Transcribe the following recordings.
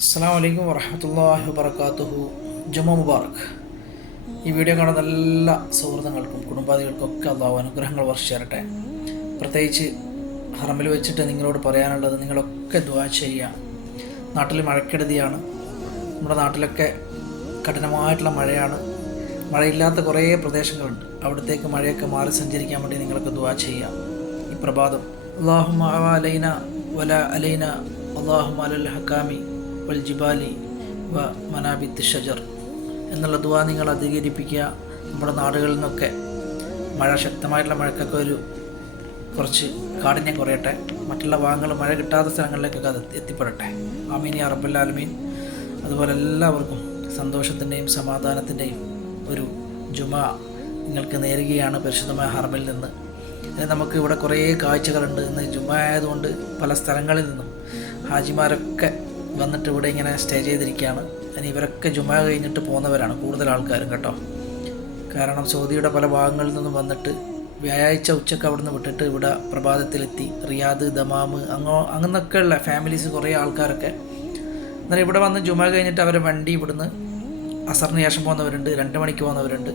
അസ്സാം വലൈക്കും വറഹമത്തല്ലാഹി വബർക്കാത്തുഹു ജുമ മുബാറക്. ഈ വീഡിയോ കാണുന്ന എല്ലാ സുഹൃത്തുക്കൾക്കും കുടുംബാദികൾക്കും ഒക്കെ അള്ളാഹു അനുഗ്രഹങ്ങൾ വർഷിച്ചേരട്ടെ പ്രത്യേകിച്ച് ഹറമിൽ വെച്ചിട്ട് നിങ്ങളോട് പറയാനുള്ളത് നിങ്ങളൊക്കെ ദ്വാ ചെയ്യുക. നാട്ടിൽ മഴക്കെടുതിയാണ്. നമ്മുടെ നാട്ടിലൊക്കെ കഠിനമായിട്ടുള്ള മഴയാണ്. മഴയില്ലാത്ത കുറേ പ്രദേശങ്ങളുണ്ട്. അവിടത്തേക്ക് മഴയൊക്കെ മാറി സഞ്ചരിക്കാൻ വേണ്ടി നിങ്ങളൊക്കെ ദ്വാ ചെയ്യുക. ഈ പ്രഭാതം. അള്ളാഹുമ അലൈന വല അലൈന. അള്ളാഹുമ അലൽ ഹക്കാമി ജിബാലി വ മനാബിത്ത് ഷജർ എന്നുള്ള ദുവാ നിങ്ങൾ അധികരിപ്പിക്കുക. നമ്മുടെ നാടുകളിൽ നിന്നൊക്കെ മഴ ശക്തമായിട്ടുള്ള മഴക്കൊക്കെ ഒരു കുറച്ച് കാഠിന്യം കുറയട്ടെ. മറ്റുള്ള ഭാഗങ്ങൾ മഴ കിട്ടാത്ത സ്ഥലങ്ങളിലേക്കൊക്കെ അത് എത്തിപ്പെടട്ടെ. ആമീനി അറബുല്ലാലമീൻ അതുപോലെ എല്ലാവർക്കും സന്തോഷത്തിന്റെയും സമാധാനത്തിന്റെയും ഒരു ജുമ നിങ്ങൾക്ക് നേരുകയാണ് പരിശുദ്ധമായ ഹർബിൽ നിന്ന്. നമുക്ക് ഇവിടെ കുറേ കാഴ്ചകളുണ്ട്. ഇന്ന് ജുമ ആയതുകൊണ്ട് പല സ്ഥലങ്ങളിൽ നിന്നും ഹാജിമാരൊക്കെ വന്നിട്ട് ഇവിടെ ഇങ്ങനെ സ്റ്റേ ചെയ്തിരിക്കുകയാണ്. ഇനി ഇവരൊക്കെ ജുമ കഴിഞ്ഞിട്ട് പോകുന്നവരാണ് കൂടുതൽ ആൾക്കാരും കേട്ടോ. കാരണം സൗദിയുടെ പല ഭാഗങ്ങളിൽ നിന്നും വന്നിട്ട് വ്യാഴാഴ്ച ഉച്ചയ്ക്ക് അവിടെ നിന്ന് വിട്ടിട്ട് ഇവിടെ പ്രഭാതത്തിലെത്തി. റിയാദ് ദമാമ് അങ്ങോ അങ്ങനൊക്കെയുള്ള ഫാമിലീസ് കുറേ ആൾക്കാരൊക്കെ. എന്നാൽ ഇവിടെ വന്ന് ജുമ കഴിഞ്ഞിട്ട് അവരെ വണ്ടി ഇവിടുന്ന് അസറിന് ശേഷം പോകുന്നവരുണ്ട് രണ്ട് മണിക്ക് പോകുന്നവരുണ്ട്.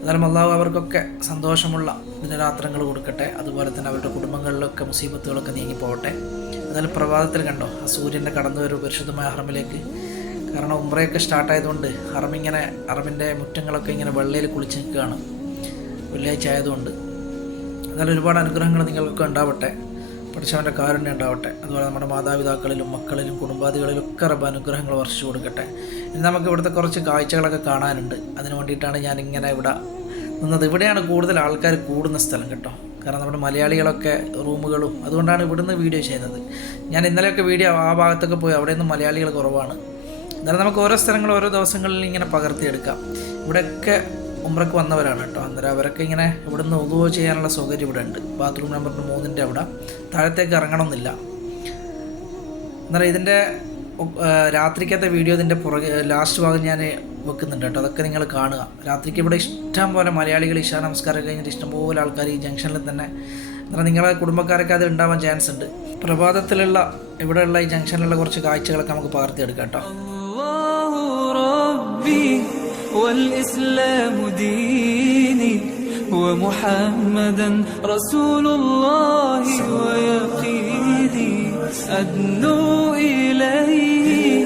എന്നാലും അള്ളാഹു അവർക്കൊക്കെ സന്തോഷമുള്ള ദിനരാത്രങ്ങൾ കൊടുക്കട്ടെ. അതുപോലെ തന്നെ അവരുടെ കുടുംബങ്ങളിലൊക്കെ മുസീബത്തുകളൊക്കെ നീങ്ങി പോകട്ടെ എന്നാലും പ്രഭാതത്തിൽ കണ്ടോ? ആ സൂര്യന്റെ കടന്നു വരും പരിശുദ്ധമായ ഹറമിലേക്ക് കാരണം ഉംറയൊക്കെ സ്റ്റാർട്ടായതുകൊണ്ട് ഹറമിങ്ങനെ ഹറമിന്റെ മുറ്റങ്ങളൊക്കെ ഇങ്ങനെ വെള്ളയിൽ കുളിച്ച് നിൽക്കുകയാണ്. വെള്ളിയാഴ്ച ആയതുകൊണ്ട്. എന്നാലും ഒരുപാട് അനുഗ്രഹങ്ങൾ നിങ്ങൾക്കൊക്കെ ഉണ്ടാവട്ടെ. പഠിച്ചവന്റെ കാരുണ്യം ഉണ്ടാവട്ടെ. അതുപോലെ നമ്മുടെ മാതാപിതാക്കളിലും മക്കളിലും കുടുംബാദികളിലും ഒക്കെ റബ്ബ് അനുഗ്രഹങ്ങൾ വർഷിച്ചു കൊടുക്കട്ടെ. ഇനി നമുക്ക് ഇവിടുത്തെ കുറച്ച് കാഴ്ചകളൊക്കെ കാണാനുണ്ട്. അതിന് വേണ്ടിയിട്ടാണ് ഞാൻ ഇങ്ങനെ ഇവിടെ നിന്നത്. ഇവിടെയാണ് കൂടുതൽ ആൾക്കാർ കൂടുന്ന സ്ഥലം കേട്ടോ. കാരണം നമ്മുടെ മലയാളികളൊക്കെ റൂമുകളും അതുകൊണ്ടാണ് ഇവിടുന്ന് വീഡിയോ ചെയ്യുന്നത്. ഞാൻ ഇന്നലെയൊക്കെ വീഡിയോ ആ ഭാഗത്തൊക്കെ പോയി അവിടെ നിന്ന് മലയാളികൾ കുറവാണ്. എന്നാലും നമുക്ക് ഓരോ സ്ഥലങ്ങൾ ഓരോ ദിവസങ്ങളിൽ ഇങ്ങനെ പകർത്തിയെടുക്കാം. ഇവിടെയൊക്കെ ഉമ്രക്ക് വന്നവരാണ് കേട്ടോ. അന്നേരം അവരൊക്കെ ഇങ്ങനെ ഇവിടുന്ന് ഒതുവോ ചെയ്യാനുള്ള സൗകര്യം ഇവിടെ ഉണ്ട് ബാത്റൂം നമ്പർ മൂന്നിന്റെ അവിടെ. താഴത്തേക്ക് ഇറങ്ങണമെന്നില്ല. എന്നാലും ഇതിന്റെ രാത്രിക്കത്തെ വീഡിയോ ഇതിന്റെ പുറകെ ലാസ്റ്റ് ഭാഗം ഞാൻ വെക്കുന്നുണ്ട് കേട്ടോ അതൊക്കെ നിങ്ങൾ കാണുക രാത്രിക്ക് ഇവിടെ ഇഷ്ടം പോലെ മലയാളികൾ ഇഷാ നമസ്കാരം കഴിഞ്ഞിട്ട് ഇഷ്ടംപോലെ ആൾക്കാർ ഈ ജംഗ്ഷനിൽ തന്നെ എന്നാൽ നിങ്ങളെ കുടുംബക്കാരൊക്കെ അത് ഉണ്ടാവാൻ ചാൻസ് ഉണ്ട് പ്രഭാതത്തിലുള്ള ഇവിടെയുള്ള ഈ ജംഗ്ഷനിലുള്ള കുറച്ച് കാഴ്ചകളൊക്കെ നമുക്ക് പകർത്തിയെടുക്കാം കേട്ടോ الله ربي والإسلام ديني ومحمدا رسول الله ويقيني أدنو إليه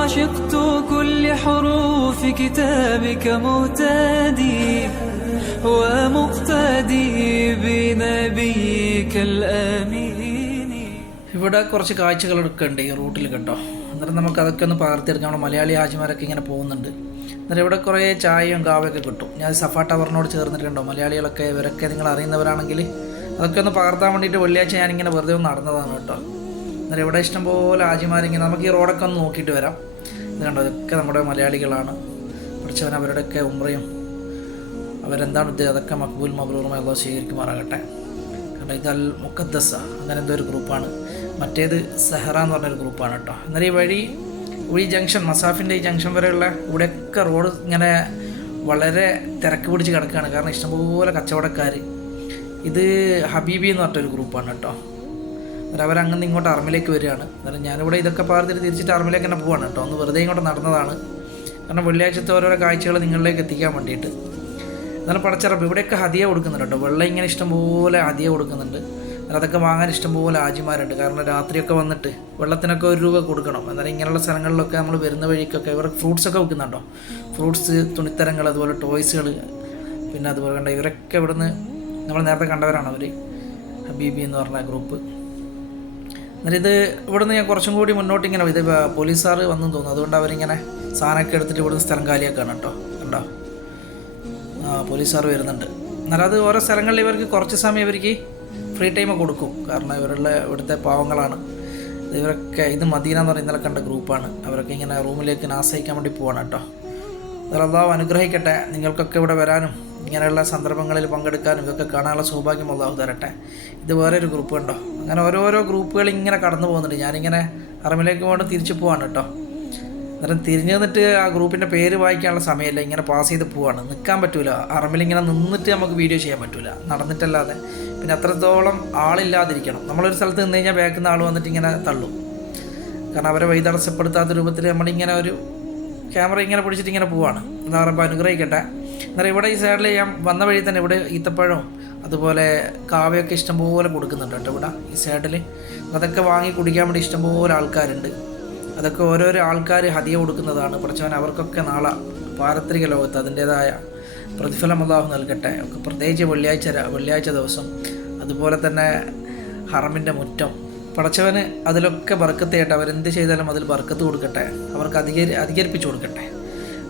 فعشقت كل حروف كتابك مهتدي ومقتدي بنبيك الآمين ഇവിടെ കുറച്ച് കാഴ്ചകളൊക്കെ ഉണ്ട് ഈ റൂട്ടിൽ കേട്ടോ അന്നേരം നമുക്ക് അതൊക്കെ ഒന്ന് പകർത്തിയെടുക്കാം നമ്മുടെ മലയാളി ഹാജിമാരൊക്കെ ഇങ്ങനെ പോകുന്നുണ്ട് അന്നേരം ഇവിടെ കുറേ ചായയും കാവയൊക്കെ കിട്ടും ഞാൻ സഫ ടവറിനോട് ചേർന്നിട്ടുണ്ടോ മലയാളികളൊക്കെ ഇവരൊക്കെ നിങ്ങൾ അറിയുന്നവരാണെങ്കിൽ അതൊക്കെ ഒന്ന് പകർത്താൻ വേണ്ടിയിട്ട് വെള്ളിയാഴ്ച ഞാനിങ്ങനെ വെറുതെ ഒന്ന് നടന്നതാണ് കേട്ടോ അന്നേരം ഇവിടെ ഇഷ്ടംപോലെ ഹാജിമാരിങ്ങനെ നമുക്ക് ഈ റോഡൊക്കെ ഒന്ന് നോക്കിയിട്ട് വരാം ഇത് കണ്ടോ? ഇതൊക്കെ നമ്മുടെ മലയാളികളാണ്. പഠിച്ചവൻ അവരുടെയൊക്കെ ഉമ്രയും. അവരെന്താണ് ഉദ്ദേശം? അതൊക്കെ മക്ബൂൽ മബ്രൂറുമായി അള്ളാഹ് സ്വീകരിക്കുമാറാകട്ടെ. കാരണം ഇത് അൽ മുക്കദ്ദസ അങ്ങനെ എന്തോ ഒരു ഗ്രൂപ്പാണ്. മറ്റേത് സെഹറ എന്ന് പറഞ്ഞൊരു ഗ്രൂപ്പാണ് കേട്ടോ. എന്നാൽ ഈ വഴി ഈ ജംഗ്ഷൻ മസാഫിന്റെ ഈ ജംഗ്ഷൻ വരെയുള്ള ഇവിടെയൊക്കെ റോഡ് ഇങ്ങനെ വളരെ തിരക്ക് പിടിച്ച് കിടക്കുകയാണ്. കാരണം ഇഷ്ടംപോലെ കച്ചവടക്കാർ ഇത് ഹബീബി എന്ന് പറഞ്ഞൊരു ഗ്രൂപ്പാണ് കേട്ടോ. അന്നേരം അവരങ്ങനെ ഇങ്ങോട്ട് അറമിലേക്ക് വരികയാണ്. എന്നിട്ട് ഞാനിവിടെ ഇതൊക്കെ പാർത്തിട്ട് തിരിച്ചിട്ട് അറമിലേക്ക് തന്നെ പോവാണ് കേട്ടോ. ഒന്ന് വെറുതെ ഇങ്ങോട്ട് നടന്നതാണ്. കാരണം വെള്ളിയാഴ്ചത്തെ ഓരോരോ കാഴ്ചകൾ നിങ്ങളിലേക്ക് എത്തിക്കാൻ വേണ്ടിയിട്ട്. എന്നാലും പടച്ചിറപ്പ് ഇവിടെയൊക്കെ ഹതിയ കൊടുക്കുന്നുണ്ട് കേട്ടോ. വെള്ളം ഇങ്ങനെ ഇഷ്ടംപോലെ ഹതിയ കൊടുക്കുന്നുണ്ട്. അതൊക്കെ വാങ്ങാൻ ഇഷ്ടംപോലെ ആജിമാരുണ്ട്. കാരണം രാത്രിയൊക്കെ വന്നിട്ട് വെള്ളത്തിനൊക്കെ ഒരു രൂപ കൊടുക്കണം. എന്നാലും ഇങ്ങനെയുള്ള സ്ഥലങ്ങളിലൊക്കെ നമ്മൾ വരുന്ന വഴിക്കൊക്കെ ഇവർ ഫ്രൂട്ട്സ് ഒക്കെ വെക്കുന്നുണ്ടോ ഫ്രൂട്ട്സ് തുണിത്തരങ്ങൾ അതുപോലെ ടോയ്സുകൾ പിന്നെ അതുപോലെ കണ്ട ഇവരൊക്കെ ഇവിടുന്ന് നമ്മൾ നേരത്തെ കണ്ടവരാണ് അവർ ഹബീബി എന്ന് പറഞ്ഞ ഗ്രൂപ്പ് എന്നിട്ട് ഇത് ഇവിടുന്ന് ഞാൻ കുറച്ചും കൂടി മുന്നോട്ട് ഇങ്ങനെ ഇത് പോലീസുകാർ വന്നു തോന്നുന്നു. അതുകൊണ്ട് അവരിങ്ങനെ സാധനമൊക്കെ എടുത്തിട്ട് ഇവിടുന്ന് സ്ഥലം കാലിയാക്കാണ് കേട്ടോ. കണ്ടോ? ആ പോലീസുകാർ വരുന്നുണ്ട്. എന്നാലും അത് ഓരോ സ്ഥലങ്ങളിൽ ഇവർക്ക് കുറച്ച് സമയം ഇവർക്ക് ഫ്രീ ടൈം കൊടുക്കും. കാരണം ഇവരുള്ള ഇവിടുത്തെ പാവങ്ങളാണ്. ഇവരൊക്കെ ഇത് മദീന എന്ന് പറയുന്ന കണ്ട ഗ്രൂപ്പാണ്. അവരൊക്കെ ഇങ്ങനെ റൂമിലേക്ക് നാശയിക്കാൻ വേണ്ടി പോവാണ് കേട്ടോ. അള്ളാഹു അനുഗ്രഹിക്കട്ടെ. നിങ്ങൾക്കൊക്കെ ഇവിടെ വരാനും ഇങ്ങനെയുള്ള സന്ദർഭങ്ങളിൽ പങ്കെടുക്കാനും ഇതൊക്കെ കാണാനുള്ള സൗഭാഗ്യം അള്ളാഹു തരട്ടെ. ഇത് വേറെ ഒരു ഗ്രൂപ്പ് ഉണ്ടോ അങ്ങനെ ഓരോരോ ഗ്രൂപ്പുകൾ ഇങ്ങനെ കടന്നു പോകുന്നുണ്ട്. ഞാനിങ്ങനെ അറമിലേക്ക് പോകേണ്ട തിരിച്ചു പോവാണ് കേട്ടോ. അന്നേരം തിരിഞ്ഞു നിന്നിട്ട് ആ ഗ്രൂപ്പിന്റെ പേര് വായിക്കാനുള്ള സമയമില്ല. ഇങ്ങനെ പാസ് ചെയ്ത് പോവാണ്. നിൽക്കാൻ പറ്റൂല. അറമിലിങ്ങനെ നിന്നിട്ട് നമുക്ക് വീഡിയോ ചെയ്യാൻ പറ്റൂല. നടന്നിട്ടല്ലാതെ. പിന്നെ അത്രത്തോളം ആളില്ലാതിരിക്കണം. നമ്മളൊരു സ്ഥലത്ത് നിന്ന് കഴിഞ്ഞാൽ ബാക്കിൽ ആൾ വന്നിട്ട് ഇങ്ങനെ തള്ളും. കാരണം അവരെ വഴി രൂപത്തിൽ നമ്മളിങ്ങനെ ഒരു ക്യാമറ ഇങ്ങനെ പിടിച്ചിട്ട് ഇങ്ങനെ പോവാണ്. എന്താ പറയുമ്പോൾ അനുഗ്രഹിക്കട്ടെ. എന്നാൽ ഇവിടെ ഈ സൈഡിൽ ഞാൻ വന്ന വഴി തന്നെ ഇവിടെ ഈത്തപ്പഴവും അതുപോലെ കാവയൊക്കെ ഇഷ്ടംപോലെ കൊടുക്കുന്നുണ്ട് കേട്ടോ ഇവിടെ ഈ സൈഡിൽ അതൊക്കെ വാങ്ങി കുടിക്കാൻ വേണ്ടി ഇഷ്ടംപോലെ ആൾക്കാരുണ്ട്. അതൊക്കെ ഓരോരോ ആൾക്കാർ ഹതിയ കൊടുക്കുന്നതാണ്. പഠിച്ചവൻ അവർക്കൊക്കെ നാളെ പാരത്രിക ലോകത്ത് അതിന്റേതായ പ്രതിഫലം അള്ളാഹു നൽകട്ടെ. ഒക്കെ പ്രത്യേകിച്ച് വെള്ളിയാഴ്ച വെള്ളിയാഴ്ച ദിവസം. അതുപോലെ തന്നെ ഹറമിന്റെ മുറ്റം. പടച്ചവന് അതിലൊക്കെ ബർക്കത്തായിട്ട് അവരെന്ത് ചെയ്താലും അതിൽ ബർക്കത്ത് കൊടുക്കട്ടെ. അവർക്ക് അധികരി അധികരിപ്പിച്ചു കൊടുക്കട്ടെ.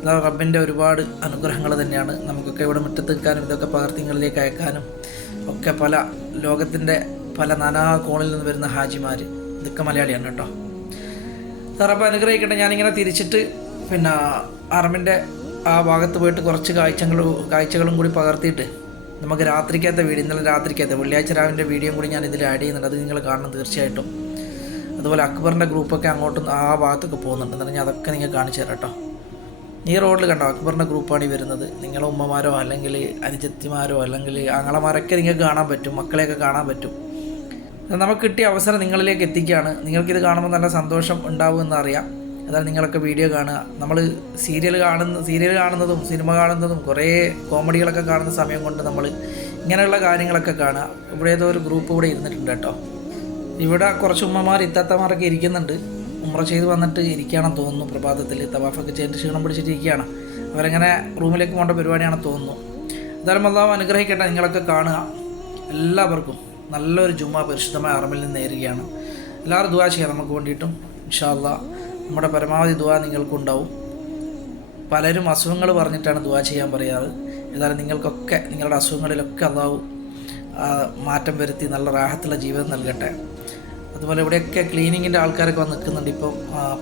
റബ്ബിന്റെ ഒരുപാട് അനുഗ്രഹങ്ങൾ തന്നെയാണ്. നമുക്കൊക്കെ ഇവിടെ മുറ്റത്ത് നിൽക്കാനും ഇതൊക്കെ പകർത്തിങ്ങളിലേക്ക് അയക്കാനും ഒക്കെ പല ലോകത്തിന്റെ പല നാനാ കോണിൽ നിന്ന് വരുന്ന ഹാജിമാർ ഇതൊക്കെ മലയാളിയാണ് കേട്ടോ. സാറപ്പം അനുഗ്രഹിക്കട്ടെ. ഞാനിങ്ങനെ തിരിച്ചിട്ട് പിന്നെ അറമിന്റെ ആ ഭാഗത്ത് പോയിട്ട് കുറച്ച് കാഴ്ചകളും കാഴ്ചകളും കൂടി പകർത്തിയിട്ട് നമുക്ക് രാത്രിക്കകത്തെ വീഡിയോ ഇന്നലെ രാത്രിക്കകത്തെ വെള്ളിയാഴ്ച രാവിലെ വീഡിയോയും കൂടി ഞാൻ ഇതിൽ ആഡ് ചെയ്യുന്നുണ്ട്. അത് നിങ്ങൾ കാണണം തീർച്ചയായിട്ടും. അതുപോലെ അക്ബറിന്റെ ഗ്രൂപ്പൊക്കെ അങ്ങോട്ടും ആ ഭാഗത്തൊക്കെ പോകുന്നുണ്ട്. എന്നാലും ഞാൻ അതൊക്കെ നിങ്ങൾ കാണിച്ചു തരാം കേട്ടോ. ഈ റോഡിൽ കണ്ടോ? അക്ബറിന്റെ ഗ്രൂപ്പാണ് ഈ വരുന്നത്. നിങ്ങളെ ഉമ്മമാരോ അല്ലെങ്കിൽ അനുജത്തിമാരോ അല്ലെങ്കിൽ ആങ്ങളമാരൊക്കെ നിങ്ങൾക്ക് കാണാൻ പറ്റും. മക്കളെയൊക്കെ കാണാൻ പറ്റും. നമുക്ക് കിട്ടിയ അവസരം നിങ്ങളിലേക്ക് എത്തിക്കുകയാണ്. നിങ്ങൾക്കിത് കാണുമ്പോൾ നല്ല സന്തോഷം ഉണ്ടാവുമെന്ന് അറിയാം. അതാണ് നിങ്ങളൊക്കെ വീഡിയോ കാണുക. നമ്മൾ സീരിയൽ കാണുന്ന സീരിയൽ കാണുന്നതും സിനിമ കാണുന്നതും കുറേ കോമഡികളൊക്കെ കാണുന്ന സമയം കൊണ്ട് നമ്മൾ ഇങ്ങനെയുള്ള കാര്യങ്ങളൊക്കെ കാണുക. ഇവിടെ ഏതോ ഒരു ഗ്രൂപ്പ് ഇവിടെ ഇരുന്നിട്ടുണ്ട് കേട്ടോ. ഇവിടെ കുറച്ച് ഉമ്മമാർ ഇത്താത്തമാരൊക്കെ ഇരിക്കുന്നുണ്ട്. ഉമ്ര ചെയ്ത് വന്നിട്ട് ഇരിക്കുകയാണെന്ന് തോന്നുന്നു പ്രഭാതത്തിൽ. തവാഫൊക്കെ ചെയ്ത് ക്ഷീണം പിടിച്ചിട്ട് ഇരിക്കുകയാണ്. അവരങ്ങനെ റൂമിലേക്ക് പോകേണ്ട പരിപാടിയാണെന്ന് തോന്നുന്നു. എന്തായാലും അള്ളാഹു അനുഗ്രഹിക്കട്ടെ നിങ്ങളൊക്കെ കാണുക. എല്ലാവർക്കും നല്ലൊരു ജുമ്മ പരിശുദ്ധമായ അറമിൽ നിന്ന് നേരുകയാണ്. എല്ലാവരും ദുവാ ചെയ്യാം നമുക്ക് വേണ്ടിയിട്ടും. ഇൻഷാല്ല നമ്മുടെ പരമാവധി ദുവാ നിങ്ങൾക്കുണ്ടാവും. പലരും അസുഖങ്ങൾ പറഞ്ഞിട്ടാണ് ദുവാ ചെയ്യാൻ പറയാറ്. ഏതായാലും നിങ്ങൾക്കൊക്കെ നിങ്ങളുടെ അസുഖങ്ങളിലൊക്കെ അള്ളാഹു മാറ്റം വരുത്തി നല്ല റാഹത്തുള്ള ജീവിതം നൽകട്ടെ. അതുപോലെ ഇവിടെയൊക്കെ ക്ലീനിങ്ങിന്റെ ആൾക്കാരൊക്കെ വന്ന് നിൽക്കുന്നുണ്ട്. ഇപ്പം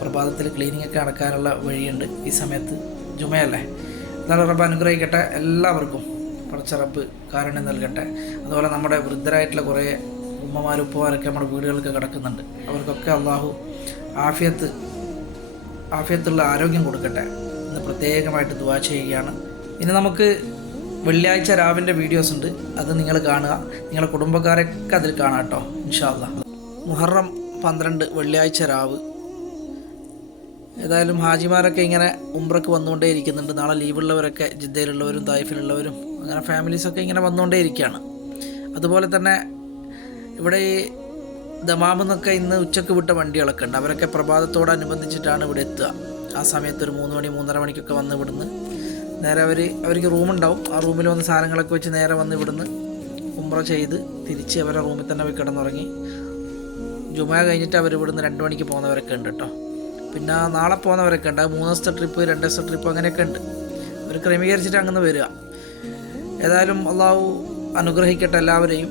പ്രഭാതത്തിൽ ക്ലീനിങ് ഒക്കെ നടക്കാനുള്ള വഴിയുണ്ട് ഈ സമയത്ത്. ജുമയല്ലേ? നല്ല റബ്ബ് അനുഗ്രഹിക്കട്ടെ എല്ലാവർക്കും. കുറച്ച് റബ്ബ് കാരുണ്യം നൽകട്ടെ. അതുപോലെ നമ്മുടെ വൃദ്ധരായിട്ടുള്ള കുറേ ഉമ്മമാരും ഉപ്പമാരൊക്കെ നമ്മുടെ വീടുകളിലൊക്കെ കിടക്കുന്നുണ്ട്. അവർക്കൊക്കെ അള്ളാഹു ആഫിയത്ത് ആഫിയത്തുള്ള ആരോഗ്യം കൊടുക്കട്ടെ എന്ന് പ്രത്യേകമായിട്ട് ദുവാ ചെയ്യുകയാണ്. ഇനി നമുക്ക് വെള്ളിയാഴ്ച രാവിന്റെ വീഡിയോസ് ഉണ്ട്. അത് നിങ്ങൾ കാണുക. നിങ്ങളുടെ കുടുംബക്കാരൊക്കെ അതിൽ കാണാം കേട്ടോ ഇൻഷാല്ല മുഹറം പന്ത്രണ്ട് വെള്ളിയാഴ്ച രാവ്. ഏതായാലും ഹാജിമാരൊക്കെ ഇങ്ങനെ ഉംറക്ക് വന്നുകൊണ്ടേ ഇരിക്കുന്നുണ്ട്. നാളെ ലീവുള്ളവരൊക്കെ ജിദ്ദയിലുള്ളവരും തായിഫിലുള്ളവരും അങ്ങനെ ഫാമിലീസൊക്കെ ഇങ്ങനെ വന്നുകൊണ്ടേ ഇരിക്കുകയാണ്. അതുപോലെ തന്നെ ഇവിടെ ഈ ദമാമെന്നൊക്കെ ഇന്ന് ഉച്ചയ്ക്ക് വിട്ട വണ്ടികളൊക്കെ ഉണ്ട്. അവരൊക്കെ പ്രഭാതത്തോടനുബന്ധിച്ചിട്ടാണ് ഇവിടെ എത്തുക. ആ സമയത്ത് ഒരു മൂന്ന് മണി മൂന്നര മണിക്കൊക്കെ വന്ന് ഇവിടുന്ന് നേരെ അവർ അവർക്ക് റൂമുണ്ടാവും. ആ റൂമിൽ വന്ന് സാധനങ്ങളൊക്കെ വെച്ച് നേരെ വന്ന് ഇവിടുന്ന് ഉംറ ചെയ്ത് തിരിച്ച് അവരുടെ റൂമിൽ തന്നെ പോയി കിടന്നുറങ്ങി. ജുമ കഴിഞ്ഞിട്ട് അവർ ഇവിടുന്ന് രണ്ട് മണിക്ക് പോകുന്നവരൊക്കെ ഉണ്ട് കേട്ടോ പിന്നെ നാളെ പോകുന്നവരൊക്കെ ഉണ്ട്. മൂന്ന് ദിവസത്തെ ട്രിപ്പ് രണ്ട് ദിവസത്തെ ട്രിപ്പ് അങ്ങനെയൊക്കെ ഉണ്ട്. അവർ ക്രമീകരിച്ചിട്ട് അങ്ങനെ വരിക. ഏതായാലും അള്ളാഹു അനുഗ്രഹിക്കട്ടെ എല്ലാവരെയും.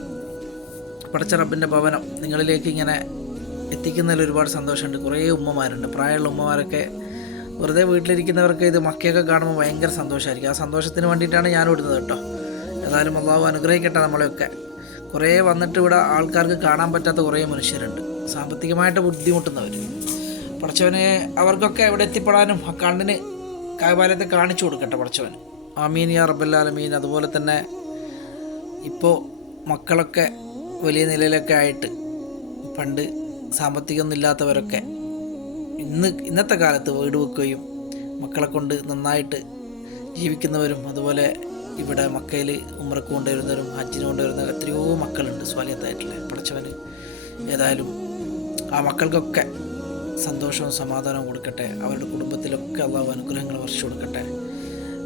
പടച്ചറപ്പിന്റെ ഭവനം നിങ്ങളിലേക്ക് ഇങ്ങനെ എത്തിക്കുന്നതിൽ ഒരുപാട് സന്തോഷമുണ്ട്. കുറേ ഉമ്മമാരുണ്ട്. പ്രായമുള്ള ഉമ്മമാരൊക്കെ വെറുതെ വീട്ടിലിരിക്കുന്നവർക്ക് ഇത് മക്കയൊക്കെ കാണുമ്പോൾ ഭയങ്കര സന്തോഷമായിരിക്കും. ആ സന്തോഷത്തിന് വേണ്ടിയിട്ടാണ് ഞാൻ വിടുന്നത് കേട്ടോ ഏതായാലും അള്ളാഹു അനുഗ്രഹിക്കട്ടെ നമ്മളെയൊക്കെ. കുറേ വന്നിട്ട് ഇവിടെ ആൾക്കാർക്ക് കാണാൻ പറ്റാത്ത കുറേ മനുഷ്യരുണ്ട്. സാമ്പത്തികമായിട്ട് ബുദ്ധിമുട്ടുന്നവർ. പടച്ചവന് അവർക്കൊക്കെ എവിടെ എത്തിപ്പെടാനും അക്കാണ്ടിന് കായപാലത്തെ കാണിച്ചു കൊടുക്കട്ടെ പടച്ചവൻ. ആമീൻ യാ റബ്ബല്ലാലമീൻ അതുപോലെ തന്നെ ഇപ്പോൾ മക്കളൊക്കെ വലിയ നിലയിലൊക്കെ ആയിട്ട് പണ്ട് സാമ്പത്തികമൊന്നും ഇല്ലാത്തവരൊക്കെ ഇന്ന് ഇന്നത്തെ കാലത്ത് വീട് വെക്കുകയും മക്കളെ കൊണ്ട് നന്നായിട്ട് ജീവിക്കുന്നവരും അതുപോലെ ഇവിടെ മക്കയിൽ ഉമ്രക്ക് കൊണ്ടുവരുന്നവരും ഹജ്ജിന് കൊണ്ടുവരുന്ന എത്രയോ മക്കളുണ്ട് സ്വാലിയത്തായിട്ടുള്ള പഠിച്ചവന് ഏതായാലും ആ മക്കൾക്കൊക്കെ സന്തോഷവും സമാധാനവും കൊടുക്കട്ടെ. അവരുടെ കുടുംബത്തിലൊക്കെ അള്ളാഹു അനുഗ്രഹങ്ങൾ വർഷിച്ചു കൊടുക്കട്ടെ.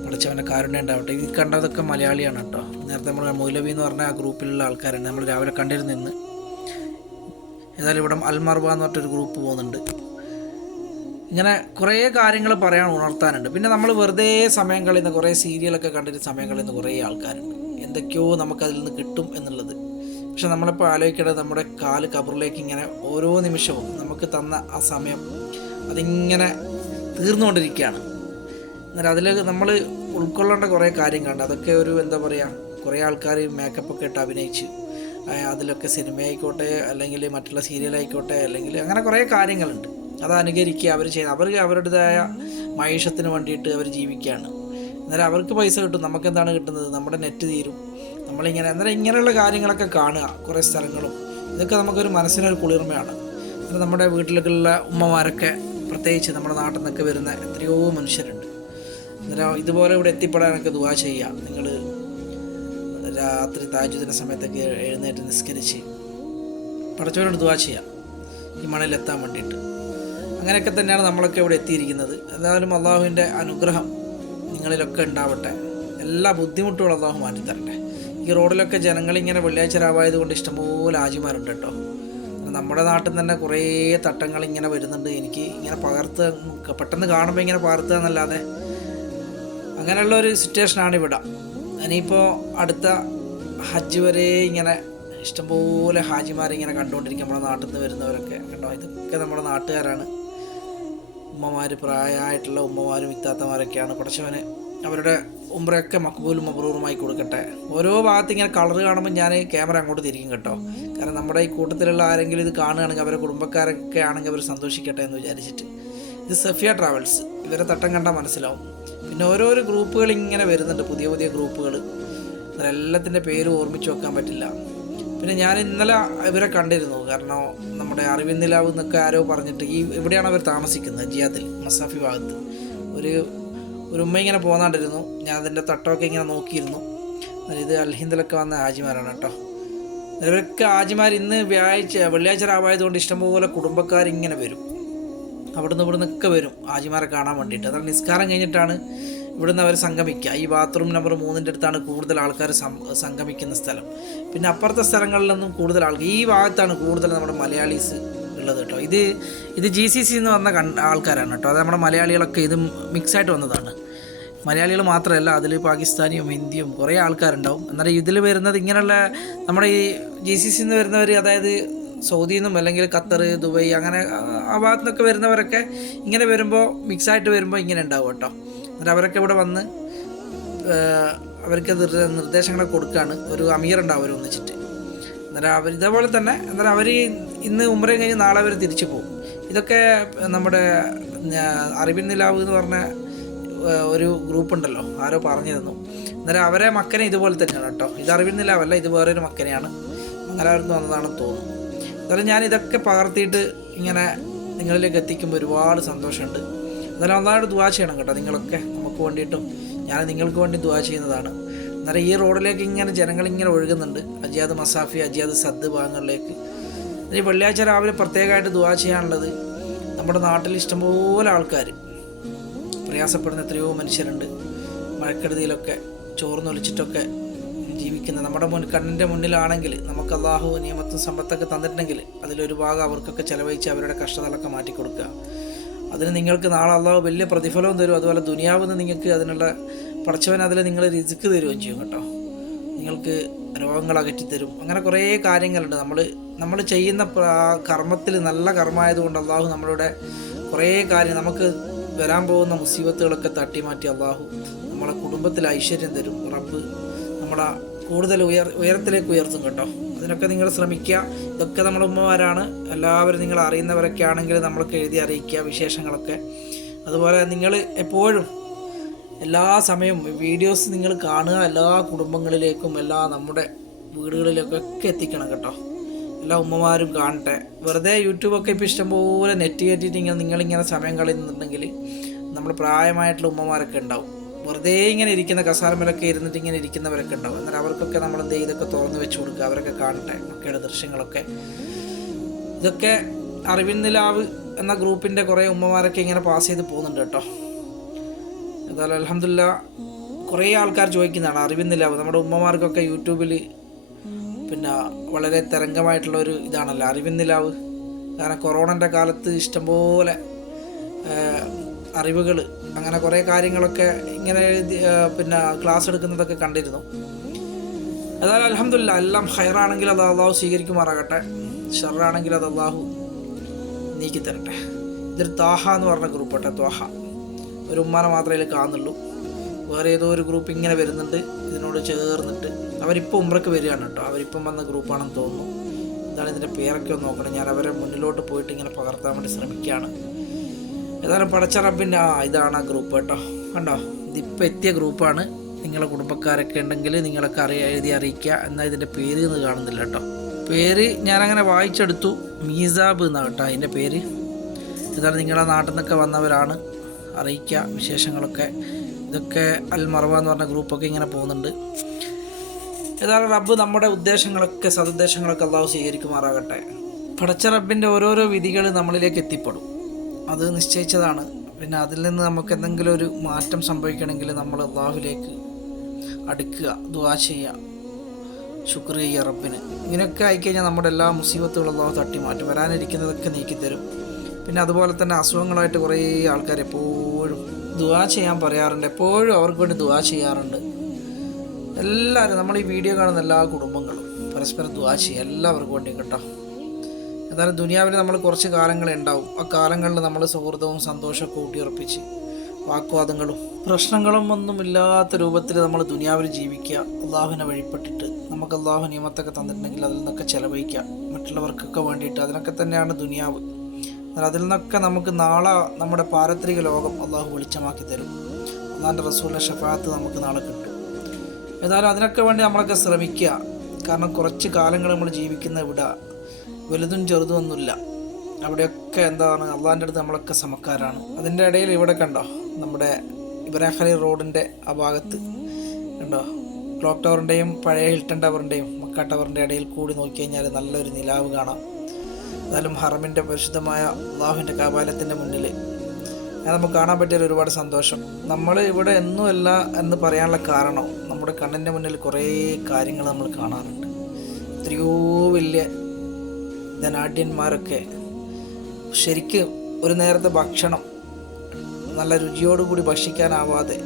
പഠിച്ചവന്റെ കാരുണ്യം ഉണ്ടാവട്ടെ. ഈ കണ്ടതൊക്കെ മലയാളിയാണ് കേട്ടോ. നേരത്തെ നമ്മൾ മൗലവി എന്ന് പറഞ്ഞ ആ ഗ്രൂപ്പിലുള്ള ആൾക്കാരാണ്. നമ്മൾ രാവിലെ കണ്ടിരുന്നു ഇന്ന് ഏതായാലും ഇവിടെ അൽമർബ എന്ന് പറഞ്ഞിട്ടൊരു ഗ്രൂപ്പ് പോകുന്നുണ്ട്. ഇങ്ങനെ കുറേ കാര്യങ്ങൾ പറയാൻ ഉണർത്താനുണ്ട്. പിന്നെ നമ്മൾ വെറുതെ സമയം നിന്ന് കുറേ സീരിയലൊക്കെ കണ്ടിട്ട് സമയം നിന്ന് കുറേ ആൾക്കാരുണ്ട്. എന്തൊക്കെയോ നമുക്കതിൽ നിന്ന് കിട്ടും എന്നുള്ളത്. പക്ഷെ നമ്മളിപ്പോൾ ആലോചിക്കേണ്ടത് നമ്മുടെ കാൽ കബറിലേക്ക് ഇങ്ങനെ ഓരോ നിമിഷവും നമുക്ക് തന്ന ആ സമയം അതിങ്ങനെ തീർന്നുകൊണ്ടിരിക്കുകയാണ്. എന്നാൽ അതിൽ നമ്മൾ ഉൾക്കൊള്ളേണ്ട കുറേ കാര്യങ്ങളുണ്ട്. അതൊക്കെ ഒരു എന്താ പറയുക കുറേ ആൾക്കാർ മേക്കപ്പൊക്കെ ഇട്ട് അഭിനയിച്ച് അതിലൊക്കെ സിനിമ ആയിക്കോട്ടെ അല്ലെങ്കിൽ മറ്റുള്ള സീരിയലായിക്കോട്ടെ അല്ലെങ്കിൽ അങ്ങനെ കുറേ കാര്യങ്ങളുണ്ട്. അത് അനുകരിക്കുക അവർ ചെയ്യുന്ന അവർ അവരുടേതായ മൈഷത്തിന് വേണ്ടിയിട്ട് അവർ ജീവിക്കുകയാണ്. എന്നാലും അവർക്ക് പൈസ കിട്ടും നമുക്ക് എന്താണ് കിട്ടുന്നത്? നമ്മുടെ നെറ്റ് തീരും. നമ്മളിങ്ങനെ അന്നേരം ഇങ്ങനെയുള്ള കാര്യങ്ങളൊക്കെ കാണുക കുറേ സ്ഥലങ്ങളും. ഇതൊക്കെ നമുക്കൊരു മനസ്സിനൊരു കുളിർമയാണ്. അത് നമ്മുടെ വീട്ടിലേക്കുള്ള ഉമ്മമാരൊക്കെ പ്രത്യേകിച്ച് നമ്മുടെ നാട്ടിൽ നിന്നൊക്കെ വരുന്ന എത്രയോ മനുഷ്യരുണ്ട്. അന്നേരം ഇതുപോലെ ഇവിടെ എത്തിപ്പെടാനൊക്കെ ദുവാ ചെയ്യുക. നിങ്ങൾ രാത്രി താജുദിന സമയത്തൊക്കെ എഴുന്നേറ്റ് നിസ്കരിച്ച് പടച്ചവരോട് ദുവാ ചെയ്യാം ഈ മണ്ണിലെത്താൻ വേണ്ടിയിട്ട്. അങ്ങനെയൊക്കെ തന്നെയാണ് നമ്മളൊക്കെ ഇവിടെ എത്തിയിരിക്കുന്നത്. എന്തായാലും അള്ളാഹുവിന്റെ അനുഗ്രഹം നിങ്ങളിലൊക്കെ ഉണ്ടാവട്ടെ. എല്ലാ ബുദ്ധിമുട്ടുകളും അള്ളാഹു മാറ്റിത്തരട്ടെ. ഈ റോഡിലൊക്കെ ജനങ്ങൾ ഇങ്ങനെ വെള്ളിയാഴ്ച രാവായത് കൊണ്ട് ഇഷ്ടംപോലെ ആജിമാരുണ്ട് കേട്ടോ. നമ്മുടെ നാട്ടിൽ തന്നെ കുറേ തട്ടങ്ങൾ ഇങ്ങനെ വരുന്നുണ്ട്. എനിക്ക് ഇങ്ങനെ പകർത്ത് പെട്ടെന്ന് കാണുമ്പോൾ ഇങ്ങനെ പകർത്തുക എന്നല്ലാതെ അങ്ങനെയുള്ള ഒരു സിറ്റുവേഷനാണ് ഇവിടെ. ഇനിയിപ്പോൾ അടുത്ത ഹജ്ജ് വരെ ഇങ്ങനെ ഇഷ്ടംപോലെ ഹാജിമാർ ഇങ്ങനെ കണ്ടുകൊണ്ടിരിക്കും നമ്മുടെ നാട്ടിൽ നിന്ന് വരുന്നവരൊക്കെ. കണ്ടോ? ഇതൊക്കെ നമ്മുടെ നാട്ടുകാരാണ്. ഉമ്മമാർ പ്രായമായിട്ടുള്ള ഉമ്മമാരും ഇത്താത്തമാരൊക്കെയാണ്. കുറച്ചവന് അവരുടെ ഉമ്രയൊക്കെ മക്ബൂലും മബ്രൂറുമായി കൊടുക്കട്ടെ. ഓരോ ഭാഗത്ത് ഇങ്ങനെ കളർ കാണുമ്പോൾ ഞാൻ ക്യാമറ അങ്ങോട്ട് തിരിക്കും കേട്ടോ. കാരണം നമ്മുടെ ഈ കൂട്ടത്തിലുള്ള ആരെങ്കിലും ഇത് കാണുകയാണെങ്കിൽ അവരെ കുടുംബക്കാരൊക്കെ ആണെങ്കിൽ അവർ സന്തോഷിക്കട്ടെ എന്ന് വിചാരിച്ചിട്ട്. ഇത് സഫിയ ട്രാവൽസ് ഇവരെ തട്ടം കണ്ടാൽ മനസ്സിലാവും. പിന്നെ ഓരോരോ ഗ്രൂപ്പുകൾ ഇങ്ങനെ വരുന്നുണ്ട്. പുതിയ പുതിയ ഗ്രൂപ്പുകൾ എല്ലാത്തിന്റെ പേര് ഓർമ്മിച്ച് വെക്കാൻ പറ്റില്ല. പിന്നെ ഞാൻ ഇന്നലെ ഇവരെ കണ്ടിരുന്നു. കാരണം നമ്മുടെ അറിവിന്നിലാവ് എന്നൊക്കെ ആരോ പറഞ്ഞിട്ട് ഈ ഇവിടെയാണ് അവർ താമസിക്കുന്നത് ജിയാദിൽ മസാഫി ഭാഗത്ത്. ഒരു ഒരു ഉമ്മ ഇങ്ങനെ പോന്നാണ്ടിരുന്നു. ഞാൻ അതിന്റെ തട്ടമൊക്കെ ഇങ്ങനെ നോക്കിയിരുന്നു. ഇത് അൽഹിന്ദിലൊക്കെ വന്ന ആജിമാരാണ് കേട്ടോ. ഇവരൊക്കെ ആജിമാർ ഇന്ന് വ്യാഴാഴ്ച വെള്ളിയാഴ്ച രാവായതുകൊണ്ട് ഇഷ്ടംപോലെ കുടുംബക്കാർ ഇങ്ങനെ വരും. അവിടുന്ന് ഇവിടുന്ന് ഒക്കെ വരും ആജിമാരെ കാണാൻ വേണ്ടിയിട്ട്. അതാണ് നിസ്കാരം കഴിഞ്ഞിട്ടാണ് ഇവിടുന്ന് അവർ സംഗമിക്കുക. ഈ ബാത്റൂം നമ്പർ മൂന്നിന്റെ അടുത്താണ് കൂടുതൽ ആൾക്കാർ സംഗമിക്കുന്ന സ്ഥലം. പിന്നെ അപ്പുറത്തെ സ്ഥലങ്ങളിലൊന്നും കൂടുതൽ ആൾക്കാർ ഈ ഭാഗത്താണ് കൂടുതൽ നമ്മുടെ മലയാളീസ് ഉള്ളത് കേട്ടോ. ഇത് ഇത് ജി സി സി എന്ന് പറഞ്ഞ ആൾക്കാരാണ് കേട്ടോ. അത് നമ്മുടെ മലയാളികളൊക്കെ ഇത് മിക്സായിട്ട് വന്നതാണ്. മലയാളികൾ മാത്രമല്ല അതിൽ പാകിസ്ഥാനിയും ഹിന്ദിയും കുറേ ആൾക്കാരുണ്ടാവും. എന്നാലും ഇതിൽ വരുന്നത് ഇങ്ങനെയുള്ള നമ്മുടെ ഈ ജി സി സിന്ന് വരുന്നവർ അതായത് സൗദിയിൽ നിന്നും അല്ലെങ്കിൽ ഖത്തർ ദുബൈ അങ്ങനെ ആ- ഭാഗത്തു നിന്നൊക്കെ വരുന്നവരൊക്കെ ഇങ്ങനെ വരുമ്പോൾ മിക്സായിട്ട് വരുമ്പോൾ ഇങ്ങനെ ഉണ്ടാവും കേട്ടോ. എന്നിട്ട് അവരൊക്കെ ഇവിടെ വന്ന് അവർക്ക് നിർദ്ദ- നിർദ്ദേശങ്ങളൊക്കെ കൊടുക്കുകയാണ് ഒരു അമീർ ഉണ്ടാവും അവർ ഒന്നിച്ചിട്ട്. അന്നേരം അവർ ഇതേപോലെ തന്നെ അന്നേരം അവർ ഇന്ന് ഉമ്മറയും കഴിഞ്ഞ് നാളെ വരെ തിരിച്ചു പോകും. ഇതൊക്കെ നമ്മുടെ അറിവിൻ നിലാവ് എന്ന് പറഞ്ഞ ഒരു ഗ്രൂപ്പ് ഉണ്ടല്ലോ ആരോ പറഞ്ഞു തന്നു. അന്നേരം അവരെ മക്കനെ ഇതുപോലെ തന്നെയാണ് കേട്ടോ. ഇത് അറിവിൻ നിലാവല്ല ഇത് വേറൊരു മക്കനെയാണ്. മംഗലാപുരത്ത് വന്നതാണെന്ന് തോന്നുന്നു. എന്നാലും ഞാൻ ഇതൊക്കെ പകർത്തിയിട്ട് ഇങ്ങനെ നിങ്ങളിലേക്ക് എത്തിക്കുമ്പോൾ ഒരുപാട് സന്തോഷമുണ്ട്. എന്നാലും ഒന്നാമത് ദുവാ ചെയ്യണം കേട്ടോ നിങ്ങളൊക്കെ. നമുക്ക് വേണ്ടിയിട്ടും ഞാൻ നിങ്ങൾക്ക് വേണ്ടി ദുവാ ചെയ്യുന്നതാണ്. എന്നാലും ഈ റോഡിലേക്ക് ഇങ്ങനെ ജനങ്ങൾ ഇങ്ങനെ ഒഴുകുന്നുണ്ട്. അജിയാദ് മസാഫി അജിയാദ് സദ് ഭാഗങ്ങളിലേക്ക്. ഈ വെള്ളിയാഴ്ച രാവിലെ പ്രത്യേകമായിട്ട് ദുവാ ചെയ്യാനുള്ളത് നമ്മുടെ നാട്ടിൽ ഇഷ്ടംപോലെ ആൾക്കാർ. പ്രയാസപ്പെടുന്ന എത്രയോ മനുഷ്യരുണ്ട്. മഴക്കെടുതിയിലൊക്കെ ചോർന്നൊലിച്ചിട്ടൊക്കെ ജീവിക്കുന്ന നമ്മുടെ മുൻ കണ്ണിന്റെ മുന്നിലാണെങ്കിൽ നമുക്ക് അള്ളാഹു നിയമത്തും സമ്പത്തൊക്കെ തന്നിട്ടുണ്ടെങ്കിൽ അതിലൊരു ഭാഗം അവർക്കൊക്കെ ചെലവഴിച്ച് അവരുടെ കഷ്ടതകളൊക്കെ മാറ്റി കൊടുക്കുക. അതിന് നിങ്ങൾക്ക് നാളെ അള്ളാഹു വലിയ പ്രതിഫലവും തരും. അതുപോലെ ദുനിയാവെന്ന് നിങ്ങൾക്ക് അതിനുള്ള പടച്ചവൻ അതിൽ നിങ്ങൾ രിസ്ക് തരുകയും ചെയ്യും കേട്ടോ. നിങ്ങൾക്ക് രോഗങ്ങൾ അകറ്റിത്തരും അങ്ങനെ കുറേ കാര്യങ്ങളുണ്ട്. നമ്മൾ നമ്മൾ ചെയ്യുന്ന കർമ്മത്തിൽ നല്ല കർമ്മമായതുകൊണ്ട് അള്ളാഹു നമ്മളുടെ കുറേ കാര്യം നമുക്ക് വരാൻ പോകുന്ന മുസീബത്തുകളൊക്കെ തട്ടി മാറ്റി അള്ളാഹു നമ്മളെ കുടുംബത്തിൽ ഐശ്വര്യം തരും. ഉറപ്പ് നമ്മളെ കൂടുതൽ ഉയർ ഉയരത്തിലേക്ക് ഉയർത്തും കേട്ടോ. അതിനൊക്കെ നിങ്ങൾ ശ്രമിക്കുക. ഇതൊക്കെ നമ്മുടെ ഉമ്മമാരാണ്. എല്ലാവരും നിങ്ങൾ അറിയുന്നവരൊക്കെ ആണെങ്കിൽ നമ്മളൊക്കെ എഴുതി അറിയിക്കുക വിശേഷങ്ങളൊക്കെ. അതുപോലെ നിങ്ങൾ എപ്പോഴും എല്ലാ സമയവും വീഡിയോസ് നിങ്ങൾ കാണുക എല്ലാ കുടുംബങ്ങളിലേക്കും എല്ലാ നമ്മുടെ വീടുകളിലേക്കൊക്കെ എത്തിക്കണം കേട്ടോ. എല്ലാ ഉമ്മമാരും കാണട്ടെ. വെറുതെ യൂട്യൂബൊക്കെ ഇപ്പോൾ ഇഷ്ടംപോലെ നെറ്റ് കയറ്റിയിട്ട് ഇങ്ങനെ നിങ്ങളിങ്ങനെ സമയം കളയുന്നുണ്ടെങ്കിൽ നമ്മൾ പ്രായമായിട്ടുള്ള ഉമ്മമാരൊക്കെ ഉണ്ടാവും. വെറുതെ ഇങ്ങനെ ഇരിക്കുന്ന കസാരമലൊക്കെ ഇരുന്നിട്ട് ഇങ്ങനെ ഇരിക്കുന്നവരൊക്കെ ഉണ്ടാവും. എന്നാൽ അവർക്കൊക്കെ നമ്മൾ എന്ത് ഇതൊക്കെ തുറന്ന് വെച്ച് കൊടുക്കുക. അവരൊക്കെ കാണട്ടെ. മക്കയുടെ ദൃശ്യങ്ങളൊക്കെ. ഇതൊക്കെ അറിവിൻ നിലാവ് എന്ന ഗ്രൂപ്പിന്റെ കുറേ ഉമ്മമാരൊക്കെ ഇങ്ങനെ പാസ് ചെയ്ത് പോകുന്നുണ്ട് കേട്ടോ. ഏതായാലും അലഹമില്ല കുറേ ആൾക്കാർ ചോദിക്കുന്നതാണ് അറിവുന്നില്ല നമ്മുടെ ഉമ്മമാർക്കൊക്കെ യൂട്യൂബിൽ പിന്നെ വളരെ തരംഗമായിട്ടുള്ള ഒരു ഇതാണല്ലോ അറിവിനിലാവ് കാരണം കൊറോണന്റെ കാലത്ത് ഇഷ്ടംപോലെ അറിവുകൾ അങ്ങനെ കുറേ കാര്യങ്ങളൊക്കെ ഇങ്ങനെ പിന്നെ ക്ലാസ് എടുക്കുന്നതൊക്കെ കണ്ടിരുന്നു. അതായത് അലഹമില്ല എല്ലാം ഹയറാണെങ്കിൽ അത് അള്ളാഹു സ്വീകരിക്കുമാറാകട്ടെ. ഷെറാണെങ്കിൽ അത് അള്ളാഹു നീക്കി തരട്ടെ ഇതൊരു താഹ എന്ന് പറഞ്ഞ ഗ്രൂപ്പ് ത്വാഹ. ഒരു ഉമ്മാനെ മാത്രമേ അതിൽ കാണുന്നുള്ളൂ. വേറെ ഏതോ ഒരു ഗ്രൂപ്പ് ഇങ്ങനെ വരുന്നുണ്ട്. ഇതിനോട് ചേർന്നിട്ട് അവരിപ്പോൾ ഉമ്രക്ക് വരികയാണ് കേട്ടോ. അവരിപ്പം വന്ന ഗ്രൂപ്പാണെന്ന് തോന്നുന്നു. എന്താണ് ഇതിന്റെ പേരൊക്കെ ഒന്ന് നോക്കണം. ഞാൻ അവരെ മുന്നിലോട്ട് പോയിട്ട് ഇങ്ങനെ പകർത്താൻ വേണ്ടി ശ്രമിക്കുകയാണ്. ഏതായാലും പടച്ച റബ്ബിന്റെ ആ ഇതാണ് ആ ഗ്രൂപ്പ് കേട്ടോ. കണ്ടോ? ഇതിപ്പോൾ എത്തിയ ഗ്രൂപ്പാണ് നിങ്ങളെ കുടുംബക്കാരൊക്കെ ഉണ്ടെങ്കിൽ നിങ്ങളൊക്കെ അറിയാ എഴുതി അറിയിക്കുക. എന്നാൽ ഇതിന്റെ പേര് എന്ന് കാണുന്നില്ല കേട്ടോ. പേര് ഞാനങ്ങനെ വായിച്ചെടുത്തു. മീസാബ് എന്നാണ് കേട്ടോ അതിന്റെ പേര്. ഇതാണ് നിങ്ങളുടെ നാട്ടിൽ നിന്നൊക്കെ വന്നവരാണ്. അറിയിക്കുക വിശേഷങ്ങളൊക്കെ. ഇതൊക്കെ അൽ മറവ എന്ന് പറഞ്ഞ ഗ്രൂപ്പൊക്കെ ഇങ്ങനെ പോകുന്നുണ്ട്. ഏതായാലും റബ്ബ് നമ്മുടെ ഉദ്ദേശങ്ങളൊക്കെ സതുദ്ദേശങ്ങളൊക്കെ അള്ളാഹു സ്വീകരിക്കുമാറാകട്ടെ. പടച്ച റബ്ബിന്റെ ഓരോരോ വിധികൾ നമ്മളിലേക്ക് എത്തിപ്പെടും. അത് നിശ്ചയിച്ചതാണ്. പിന്നെ അതിൽ നിന്ന് നമുക്ക് എന്തെങ്കിലും ഒരു മാറ്റം സംഭവിക്കണമെങ്കിൽ നമ്മൾ അള്ളാഹുലേക്ക് അടുക്കുക ദുവാ ചെയ്യുക ശുക്ർ ചെയ്യുക റബ്ബിന്. ഇങ്ങനെയൊക്കെ ആയിക്കഴിഞ്ഞാൽ നമ്മുടെ എല്ലാ മുസീബത്തുകളും അള്ളാഹു തട്ടി മാറ്റും വരാനിരിക്കുന്നതൊക്കെ നീക്കിത്തരും. പിന്നെ അതുപോലെ തന്നെ അസുഖങ്ങളായിട്ട് കുറേ ആൾക്കാർ എപ്പോഴും ദുവാ ചെയ്യാൻ പറയാറുണ്ട്. എപ്പോഴും അവർക്ക് വേണ്ടി ദുവാ ചെയ്യാറുണ്ട്. എല്ലാവരും നമ്മൾ ഈ വീഡിയോ കാണുന്ന എല്ലാ കുടുംബങ്ങളും പരസ്പരം ദുവാ ചെയ്യുക എല്ലാവർക്കും വേണ്ടി കേട്ടോ. എന്നാലും ദുനിയാവിൽ നമ്മൾ കുറച്ച് കാലങ്ങളെ ഉണ്ടാവും. ആ കാലങ്ങളിൽ നമ്മൾ സൗഹൃദവും സന്തോഷമൊക്കെ ഊട്ടിയുറപ്പിച്ച് വാക്വാദങ്ങളും പ്രശ്നങ്ങളും ഒന്നും ഇല്ലാത്ത രൂപത്തിൽ നമ്മൾ ദുനിയാവിൽ ജീവിക്കുക. അള്ളാഹുവിനെ വഴിപ്പെട്ടിട്ട് നമുക്ക് അള്ളാഹു നിയമത്തൊക്കെ തന്നിട്ടുണ്ടെങ്കിൽ അതിൽ നിന്നൊക്കെ ചിലവഴിക്കുക. മറ്റുള്ളവർക്കൊക്കെ വേണ്ടിയിട്ട് അതിനൊക്കെ തന്നെയാണ് ദുനിയാവ്. എന്നാൽ അതിൽ നിന്നൊക്കെ നമുക്ക് നാളെ നമ്മുടെ പാരത്രിക ലോകം അള്ളാഹു വെളിച്ചമാക്കി തരും. അള്ളാഹിന്റെ റസൂലിന്റെ ഷഫാത്ത് നമുക്ക് നാളെ കിട്ടും. ഏതായാലും അതിനൊക്കെ വേണ്ടി നമ്മളൊക്കെ ശ്രമിക്കുക. കാരണം കുറച്ച് കാലങ്ങൾ നമ്മൾ ജീവിക്കുന്ന ഇവിടെ വലുതും ചെറുതും ഒന്നുമില്ല. അവിടെയൊക്കെ എന്താണ്? അള്ളാഹിന്റെ അടുത്ത് നമ്മളൊക്കെ സമക്കാരാണ്. അതിന്റെ ഇടയിൽ ഇവിടെ കണ്ടോ? നമ്മുടെ ഇബ്രാഹിം ഖലീൽ റോഡിന്റെ ആ ഭാഗത്ത് കണ്ടോ? ക്ലോക്ക് ടവറിന്റെയും പഴയ ഹിൽട്ടൺ ടവറിന്റെയും മക്ക ടവറിന്റെ ഇടയിൽ കൂടി നോക്കി കഴിഞ്ഞാൽ നല്ലൊരു നിലാവ് കാണാം. എന്നാലും ഹറമിന്റെ പരിശുദ്ധമായ അള്ളാഹുവിന്റെ കപാലത്തിന്റെ മുന്നിൽ അത് നമുക്ക് കാണാൻ പറ്റിയൊരു ഒരുപാട് സന്തോഷം. നമ്മൾ ഇവിടെ എന്നുമല്ല എന്ന് പറയാനുള്ള കാരണം നമ്മുടെ കണ്ണിന്റെ മുന്നിൽ കുറേ കാര്യങ്ങൾ നമ്മൾ കാണാറുണ്ട്. എത്രയോ വലിയ ധനാഢ്യന്മാരൊക്കെ ശരിക്കും ഒരു നേരത്തെ ഭക്ഷണം നല്ല രുചിയോടുകൂടി ഭക്ഷിക്കാനാവാതെ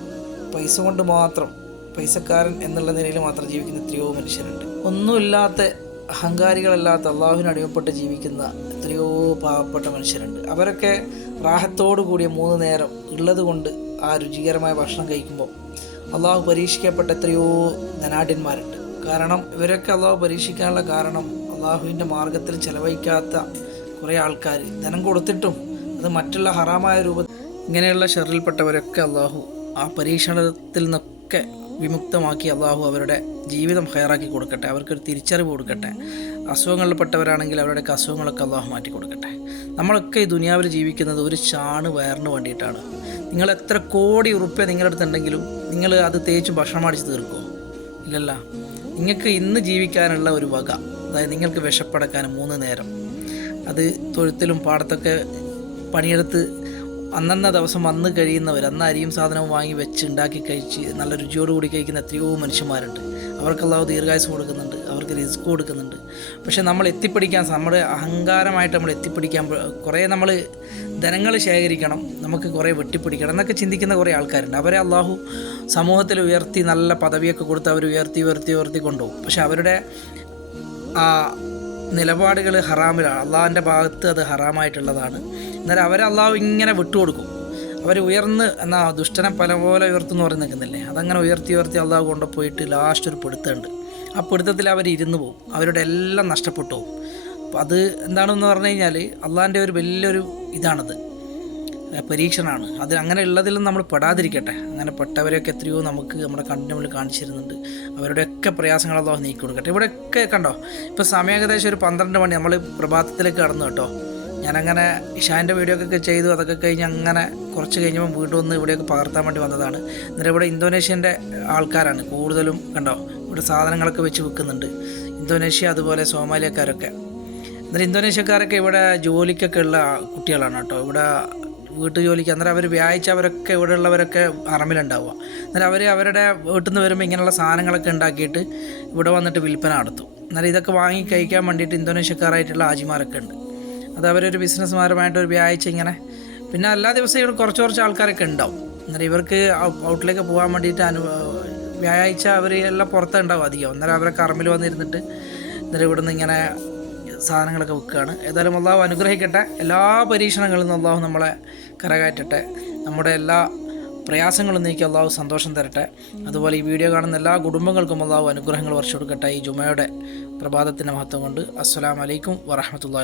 പൈസ കൊണ്ട് മാത്രം പൈസക്കാരൻ എന്നുള്ള നിലയിൽ മാത്രം ജീവിക്കുന്ന എത്രയോ മനുഷ്യരുണ്ട്. ഒന്നുമില്ലാത്ത അഹങ്കാരികളല്ലാത്ത അള്ളാഹുവിന് അടിമപ്പെട്ട് ജീവിക്കുന്ന എത്രയോ പാവപ്പെട്ട മനുഷ്യരുണ്ട്. അവരൊക്കെ റാഹത്തോടു കൂടിയ മൂന്ന് നേരം ഉള്ളത് കൊണ്ട് ആ രുചികരമായ ഭക്ഷണം കഴിക്കുമ്പോൾ അള്ളാഹു പരീക്ഷിക്കപ്പെട്ട എത്രയോ ധനാഢ്യന്മാരുണ്ട്. കാരണം ഇവരൊക്കെ അള്ളാഹു പരീക്ഷിക്കാനുള്ള കാരണം അള്ളാഹുവിന്റെ മാർഗത്തിൽ ചെലവഴിക്കാത്ത കുറേ ആൾക്കാർ. ധനം കൊടുത്തിട്ടും അത് മറ്റുള്ള ഹറാമായ രൂപ ഇങ്ങനെയുള്ള ഷെറിൽപ്പെട്ടവരൊക്കെ അള്ളാഹു ആ പരീക്ഷണത്തിൽ നിന്നൊക്കെ വിമുക്തമാക്കി അള്ളാഹു അവരുടെ ജീവിതം ഹയറാക്കി കൊടുക്കട്ടെ അവർക്കൊരു തിരിച്ചറിവ് കൊടുക്കട്ടെ. അസുഖങ്ങളിൽപ്പെട്ടവരാണെങ്കിൽ അവരുടെയൊക്കെ അസുഖങ്ങളൊക്കെ അള്ളാഹു മാറ്റി കൊടുക്കട്ടെ. നമ്മളൊക്കെ ഈ ദുനിയാവിൽ ജീവിക്കുന്നത് ഒരു ചാണ് വയറിന് വേണ്ടിയിട്ടാണ്. നിങ്ങൾ എത്ര കോടി ഉറുപ്പ്യ നിങ്ങളുടെ അടുത്തുണ്ടെങ്കിലും നിങ്ങൾ അത് തേച്ച് ഭക്ഷണം അടിച്ച് തീർക്കുമോ ഇല്ലല്ല. നിങ്ങൾക്ക് ഇന്ന് ജീവിക്കാനുള്ള ഒരു വക അതായത് നിങ്ങൾക്ക് വിശപ്പടക്കാൻ മൂന്ന് നേരം. അത് തൊഴുത്തിലും പാടത്തൊക്കെ പണിയെടുത്ത് അന്നന്ന ദിവസം വന്ന് കഴിയുന്നവർ അന്ന് അരിയും സാധനവും വാങ്ങി വെച്ച് ഉണ്ടാക്കി കഴിച്ച് നല്ല രുചിയോടുകൂടി കഴിക്കുന്ന എത്രയോ മനുഷ്യന്മാരുണ്ട്. അവർക്ക് അള്ളാഹു ദീർഘായുസ് കൊടുക്കുന്നുണ്ട് അവർക്ക് റിസ്ക് കൊടുക്കുന്നുണ്ട്. പക്ഷെ നമ്മൾ എത്തിപ്പിടിക്കാൻ നമ്മുടെ അഹങ്കാരമായിട്ട് നമ്മൾ എത്തിപ്പിടിക്കാൻ കുറേ നമ്മൾ ധനങ്ങൾ ശേഖരിക്കണം നമുക്ക് കുറേ വെട്ടിപ്പിടിക്കണം എന്നൊക്കെ ചിന്തിക്കുന്ന കുറേ ആൾക്കാരുണ്ട്. അവരെ അള്ളാഹു സമൂഹത്തിൽ ഉയർത്തി നല്ല പദവിയൊക്കെ കൊടുത്ത് അവർ ഉയർത്തി ഉയർത്തി ഉയർത്തി കൊണ്ടുപോകും. പക്ഷെ അവരുടെ ആ നിലപാടുകൾ ഹറാമിലാണ്. അള്ളാഹിന്റെ ഭാഗത്ത് അത് ഹറാമായിട്ടുള്ളതാണ്. എന്നാൽ അവരെ അള്ളാഹു ഇങ്ങനെ വിട്ടുകൊടുക്കും. അവർ ഉയർന്ന് എന്നാ ദുഷ്ടനെ പല പോലെ ഉയർത്തുന്നു പറഞ്ഞ് നിൽക്കുന്നില്ലേ? അതങ്ങനെ ഉയർത്തി ഉയർത്തി അള്ളാഹ് കൊണ്ടുപോയിട്ട് ലാസ്റ്റ് ഒരു പിടുത്തമുണ്ട്. ആ പിടുത്തത്തിൽ അവർ ഇരുന്ന് പോകും. അവരുടെ എല്ലാം നഷ്ടപ്പെട്ടു പോകും. അപ്പം അത് എന്താണെന്ന് പറഞ്ഞു കഴിഞ്ഞാൽ അള്ളാഹിന്റെ ഒരു വലിയൊരു ഇതാണത്. പരീക്ഷണമാണ് അത് അങ്ങനെ ഉള്ളതിലും നമ്മൾ പെടാതിരിക്കട്ടെ. അങ്ങനെ പെട്ടവരെയൊക്കെ എത്രയോ നമുക്ക് നമ്മുടെ കണ്ണിന് മുന്നിൽ കാണിച്ചിരുന്നുണ്ട്. അവരുടെയൊക്കെ പ്രയാസങ്ങൾ അള്ളാഹ് നീക്കി കൊടുക്കട്ടെ ഇവിടെയൊക്കെ കണ്ടോ? ഇപ്പോൾ സമയം ഏകദേശം ഒരു പന്ത്രണ്ട് മണി. നമ്മൾ പ്രഭാതത്തിലേക്ക് കടന്നു കേട്ടോ. ഞാനങ്ങനെ ഇഷാന്റെ വീഡിയോ ഒക്കെ ചെയ്തു അതൊക്കെ കഴിഞ്ഞ് അങ്ങനെ കുറച്ച് കഴിഞ്ഞപ്പോൾ വീണ്ടും ഒന്ന് ഇവിടെയൊക്കെ പകർത്താൻ വേണ്ടി വന്നതാണ്. എന്നിട്ട് ഇവിടെ ഇന്തോനേഷ്യന്റെ ആൾക്കാരാണ് കൂടുതലും കണ്ടോ? ഇവിടെ സാധനങ്ങളൊക്കെ വെച്ച് വിൽക്കുന്നുണ്ട്. ഇന്തോനേഷ്യ അതുപോലെ സോമാലിയക്കാരൊക്കെ. എന്നിട്ട് ഇന്തോനേഷ്യക്കാരൊക്കെ ഇവിടെ ജോലിക്കൊക്കെ ഉള്ള കുട്ടികളാണ് കേട്ടോ. ഇവിടെ വീട്ടു ജോലിക്ക് അന്നേരം അവർ വ്യാഴ്ച അവരൊക്കെ ഇവിടെ ഉള്ളവരൊക്കെ അറമിലുണ്ടാവുക. അന്നേരം അവർ അവരുടെ വീട്ടിൽ നിന്ന് വരുമ്പോൾ ഇങ്ങനെയുള്ള സാധനങ്ങളൊക്കെ ഉണ്ടാക്കിയിട്ട് ഇവിടെ വന്നിട്ട് വിൽപ്പന നടത്തും. അന്നേരം ഇതൊക്കെ വാങ്ങി കഴിക്കാൻ വേണ്ടിയിട്ട് ഇന്തോനേഷ്യക്കാരായിട്ടുള്ള ആജിമാരൊക്കെ ഉണ്ട്. അത് അവരൊരു ബിസിനസ്സുമാരുമായിട്ട് ഒരു വ്യാഴ്ച ഇങ്ങനെ. പിന്നെ എല്ലാ ദിവസവും ഇവിടെ കുറച്ച് കുറച്ച് ആൾക്കാരൊക്കെ ഉണ്ടാവും. അന്നേരം ഇവർക്ക് ഔട്ടിലേക്ക് പോകാൻ വേണ്ടിയിട്ട് അനു വ്യാഴാഴ്ച അവർ എല്ലാം പുറത്തേ ഉണ്ടാവും അധികം. അന്നേരം അവരെ കറമ്പിൽ വന്നിരുന്നിട്ട് അന്നേരം ഇവിടുന്ന് ഇങ്ങനെ സാധനങ്ങളൊക്കെ വിൽക്കുകയാണ്. ഏതായാലും അള്ളാഹു അനുഗ്രഹിക്കട്ടെ. എല്ലാ പരീക്ഷണങ്ങളിൽ നിന്നും അള്ളാഹു നമ്മളെ കരകയറ്റട്ടെ. നമ്മുടെ എല്ലാ പ്രയാസങ്ങളും നീക്കി അള്ളാഹു സന്തോഷം തരട്ടെ. അതുപോലെ ഈ വീഡിയോ കാണുന്ന എല്ലാ കുടുംബങ്ങൾക്കും അള്ളാഹു അനുഗ്രഹങ്ങൾ വർഷം കൊടുക്കട്ടെ ഈ ജുമയുടെ പ്രഭാതത്തിന്റെ മഹത്വം കൊണ്ട്. അസ്സാം വലൈക്കും വറഹമത്തല്ലാ